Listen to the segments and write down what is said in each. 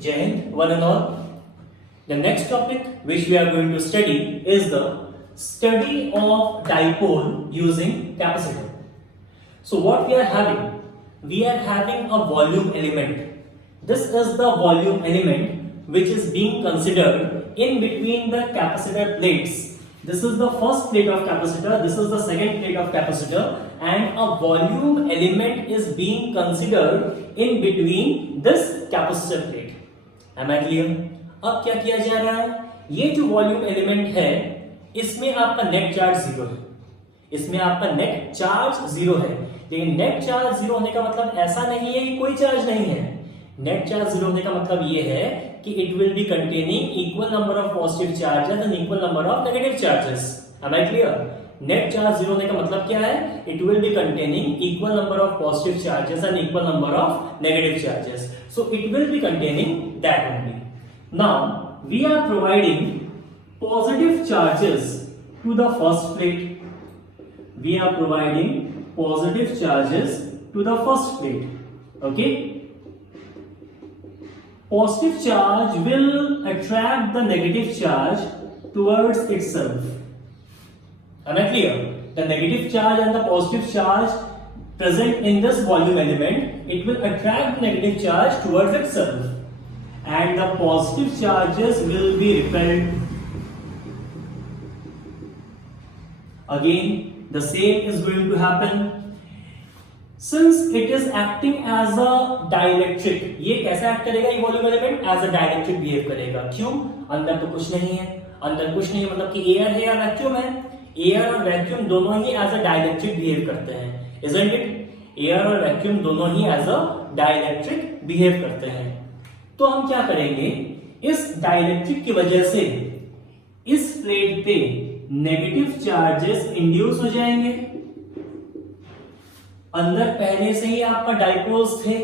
Jai Hind, one and all. The next topic which we are going to study is the study of dipole using capacitor. So what we are having? We are having a volume element. This is the volume element which is being considered in between the capacitor plates. This is the first plate of capacitor, this is the second plate of capacitor, and a volume element is being considered in between this capacitor plate. Am I clear? अब क्या किया जा रहा है? ये जो volume element है इसमें आपका नेट चार्ज जीरो है, इसमें आपका नेट चार्ज जीरो है, लेकिन नेट चार्ज जीरो होने का मतलब ऐसा नहीं है कि कोई चार्ज नहीं है। नेट चार्ज जीरो होने का मतलब ये है कि it will be containing equal number of positive charges and equal number of negative charges. Am I clear? Net charge zero होने का मतलब क्या है? It will be containing equal number of positive charges and equal number of negative charges, so it will be containing that only. Now we are providing positive charges to the first plate. We are providing positive charges to the first plate. Okay. Positive charge will attract the negative charge towards itself. Am I clear? The negative charge and the positive charge present in this volume element, it will attract the negative charge towards itself. And the positive charges will be repelled. Again, the same is going to happen. Since it is acting as a dielectric, ये कैसा act करेगा ये volume element? As a dielectric behave करेगा। क्यों? अंदर तो कुछ नहीं है, अंदर कुछ नहीं है मतलब कि एयर है या वैक्यूम है। एयर और वैक्यूम दोनों ही एज अ डाइलेक्ट्रिक बिहेव करते हैं, इजंट इट? एयर और वैक्यूम दोनों ही एज अ डाइलेक्ट्रिक बिहेव करते हैं। तो हम क्या करेंगे, इस डाइलेक्ट्रिक की वजह से इस प्लेट पे नेगेटिव चार्जेस इंड्यूस हो जाएंगे। अंदर पहले से ही आपका डाइपोल्स थे,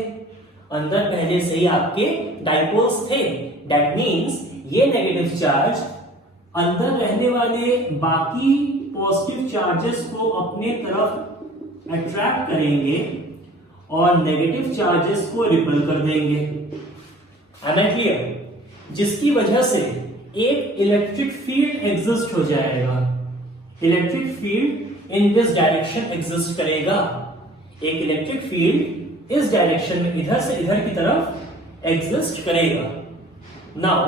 अंदर पहले से ही आपके डाइपोल्स थे। दैट मींस ये नेगेटिव चार्ज अंदर रहने वाले बाकी पॉजिटिव चार्जेस को अपने तरफ अट्रैक्ट करेंगे और नेगेटिव चार्जेस को रिपेल कर देंगे। Am I clear? जिसकी वजह से एक इलेक्ट्रिक फील्ड एग्जिस्ट हो जाएगा। Electric field in this direction exist करेगा। एक इलेक्ट्रिक फील्ड इस डायरेक्शन में इधर से इधर की तरफ एग्जिस्ट करेगा। Now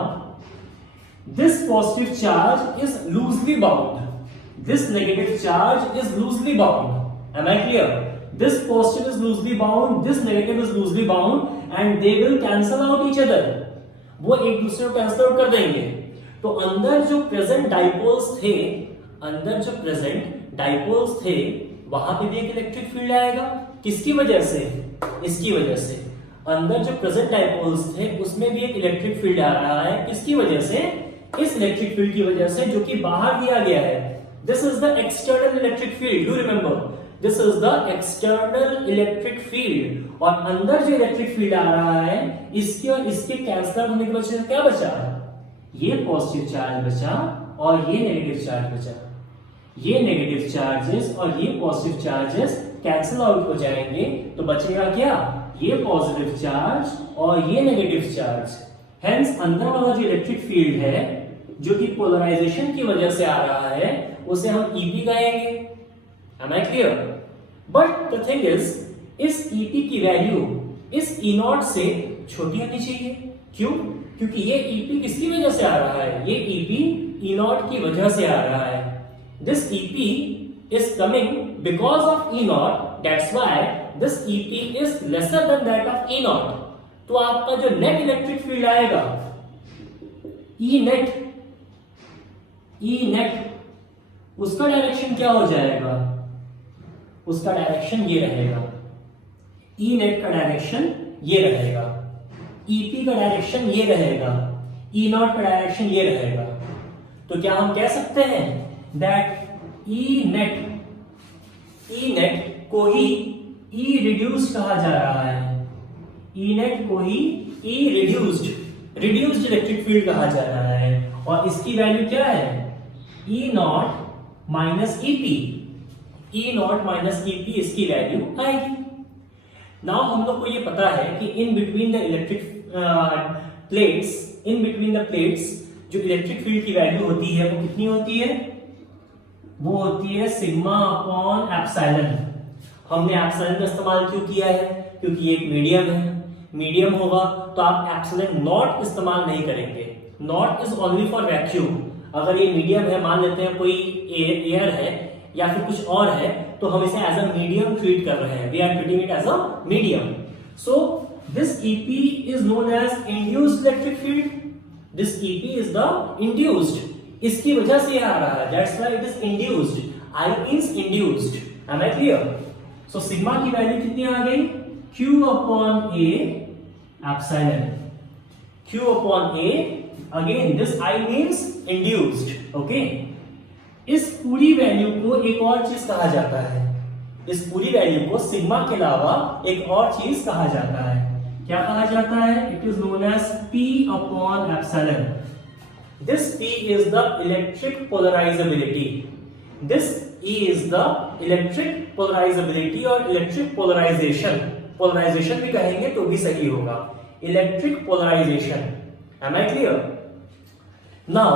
this positive charge is loosely bound, this negative charge is loosely bound. Am I clear? This positive is loosely bound, this negative is loosely bound, and they will cancel out each other. वो एक दूसरे को cancel out कर देंगे। तो अंदर जो present dipoles थे, अंदर जो प्रेजेंट डाइपोल्स थे, वहां पे भी एक इलेक्ट्रिक फील्ड आएगा। किसकी वजह से? इसकी वजह से। अंदर जो प्रेजेंट डाइपोल्स थे उसमें भी एक इलेक्ट्रिक फील्ड आ रहा है। किसकी वजह से? इस इलेक्ट्रिक फील्ड की वजह से, जो कि बाहर दिया गया है। This is the external electric field, you remember, this is the external electric field. और अंदर जो इलेक्ट्रिक फील्ड आ रहा है, इसके और इसके कैंसल होने की वजह से क्या बचा? ये पॉजिटिव चार्ज बचा और ये नेगेटिव चार्ज बचा। ये नेगेटिव चार्जेस और ये पॉजिटिव चार्जेस कैंसल आउट हो जाएंगे, तो बचेगा क्या? ये पॉजिटिव चार्ज और ये नेगेटिव चार्ज। हेंस अंदर वाला जो इलेक्ट्रिक फील्ड है, जो कि पोलराइजेशन की वजह से आ रहा है, उसे हम ईपी कहेंगे। Am I clear? But the thing is, इस EP की वैल्यू इस E0 से छोटी होनी चाहिए। क्यों? क्योंकि ये EP किसकी वजह से आ रहा है? ये EP E0 की वजह से आ रहा है। This EP is coming because of E0. That's why this EP is lesser than that of E0. तो आपका जो नेट इलेक्ट्रिक फील्ड आएगा, E net, उसका डायरेक्शन क्या हो जाएगा? उसका डायरेक्शन ये रहेगा। E नेट का डायरेक्शन ये रहेगा, EP का डायरेक्शन ये रहेगा, E0 का डायरेक्शन ये रहेगा। तो क्या हम कह सकते हैं दैट E नेट को ही E रिड्यूस्ड कहा जा रहा है। E नेट को ही E रिड्यूस्ड इलेक्ट्रिक फील्ड कहा जा रहा है। और इसकी वैल्यू क्या है? E0 minus EP। E0 minus EP इसकी वैल्यू आएगी। नाउ हम लोग को ये पता है कि in between the electric plates, in between the plates जो इलेक्ट्रिक फील्ड की वैल्यू होती है वो कितनी होती है? वो होती है सिग्मा अपॉन एप्सिलॉन। हमने एप्सिलॉन का इस्तेमाल क्यों किया है? क्योंकि ये एक मीडियम है। मीडियम होगा तो आप एप्सिलॉन नॉट इस्तेमाल नहीं करेंगे। Not is only for vacuum. अगर ये मीडियम है, मान लेते हैं कोई एयर है या फिर कुछ और है, तो हम इसे एज अ मीडियम ट्रीट कर रहे हैं। We are treating it as a medium. So this EP is known as induced electric field. This EP is the induced. इसकी वजह से आ रहा है, that's why it is induced. I means induced. Am I clear? So sigma की value कितनी आ गई? Q upon A epsilon. Q upon A, again this I means induced. Okay? इस पूरी वैल्यू को एक और चीज कहा जाता है। इस पूरी वैल्यू को सिग्मा के अलावा एक और चीज कहा जाता है। क्या कहा जाता है? It is known as P upon epsilon. This P is the electric polarizability. This E is the electric polarizability or electric polarization. Polarisation भी कहेंगे तो भी सही होगा। Electric polarisation. Am I clear? Now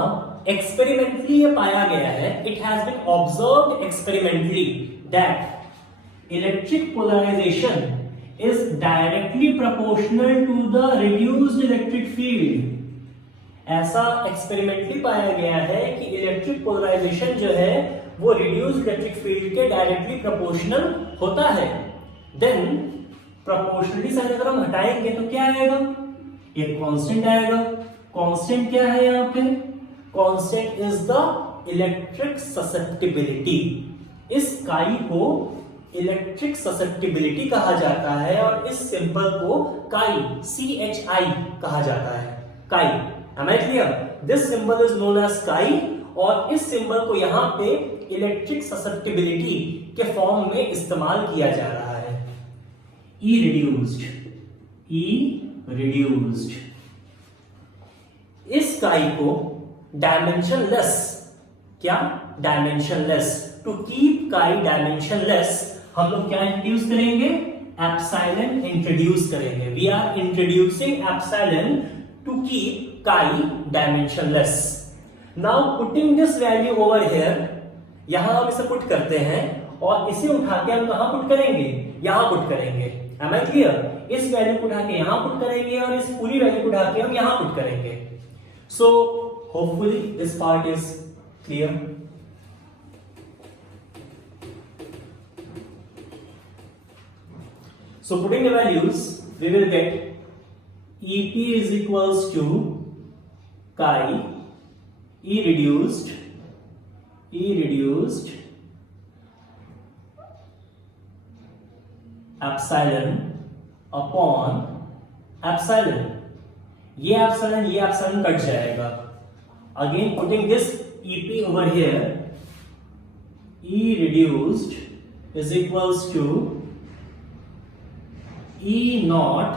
experimentally ये पाया गया है, it has been observed experimentally that electric polarisation is directly proportional to the reduced electric field. ऐसा एक्सपेरिमेंटली पाया गया है कि इलेक्ट्रिक पोलराइजेशन जो है वो रिड्यूस्ड इलेक्ट्रिक फील्ड के डायरेक्टली प्रोपोर्शनल होता है। देन प्रोपोर्शनली साइन अगर हम हटाएंगे तो क्या आएगा? एक कांस्टेंट आएगा। कांस्टेंट क्या है यहाँ पे? Constant is the electric susceptibility. इस काई को इलेक्ट्रिक ससेप्टिबिलिटी कहा जाता है और इस सिंबल को काई CHI कहा जाता है। Chi. Am I clear? This symbol is known as chi और इस सिंबल को यहाँ पे इलेक्ट्रिक ससेप्टिबिलिटी के फॉर्म में इस्तेमाल किया जा रहा है। E reduced। इस काई को डायमेंशनलेस, क्या? Dimensionless. To keep chi dimensionless हम लोग क्या इंट्रोड्यूस करेंगे? एप्सिलॉन इंट्रोड्यूस करेंगे। We are introducing epsilon to keep chi dimensionless. Now putting this value over here, यहां हम इसे पुट करते हैं और इसे उठा के हम कहां पुट करेंगे? यहां पुट करेंगे। Am I clear? इस वैल्यू को उठा के यहां पुट करेंगे और इस पूरी वैल्यू को उठा के हम यहां पुट करेंगे। So hopefully this part is clear. So putting the values, we will get EP is equals to chi E reduced epsilon upon epsilon। ये एप्सिलॉन कट जाएगा। Again putting this EP over here, E reduced is equals to E naught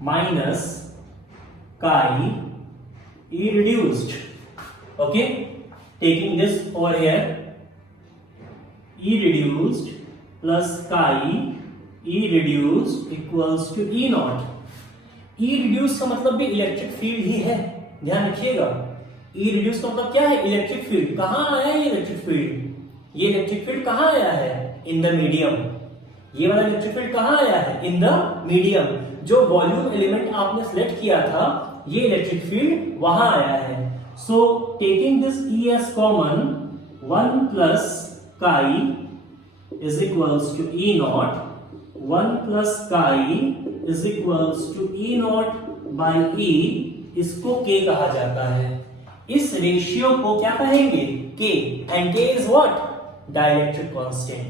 minus chi E reduced। Okay, taking this over here, E reduced plus chi E reduced equals to E naught। E reduced का मतलब भी electric field ही है, ध्यान रखिएगा। E reduced का मतलब क्या है? Electric field. कहां आया ये इलेक्ट्रिक फील्ड? ये इलेक्ट्रिक फील्ड कहां आया है? In the medium. ये वाला इलेक्ट्रिक फील्ड कहां आया है? In the medium. जो वॉल्यूम एलिमेंट आपने सिलेक्ट किया था, ये इलेक्ट्रिक फील्ड वहां आया है। So taking this E as common, 1 plus chi is equals to E naught। 1 plus chi is equals to E naught by E, इसको K कहा जाता है। इस रेशियो को क्या कहेंगे? K। and K is what? Dielectric constant।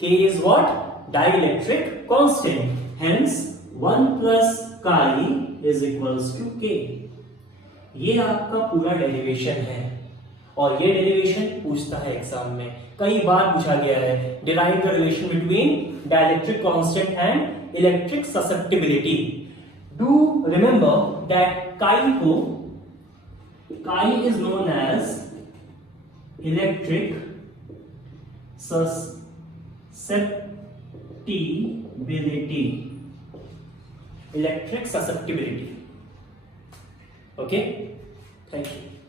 K is what? Dielectric constant। hence 1 plus chi is equals to K। ये आपका पूरा डेरिवेशन है और ये डेरिवेशन पूछता है एग्जाम में, कई बार पूछा गया है। Derive the relation between dielectric constant and electric susceptibility. Do remember that chi is known as electric susceptibility. Electric susceptibility. Okay, thank you.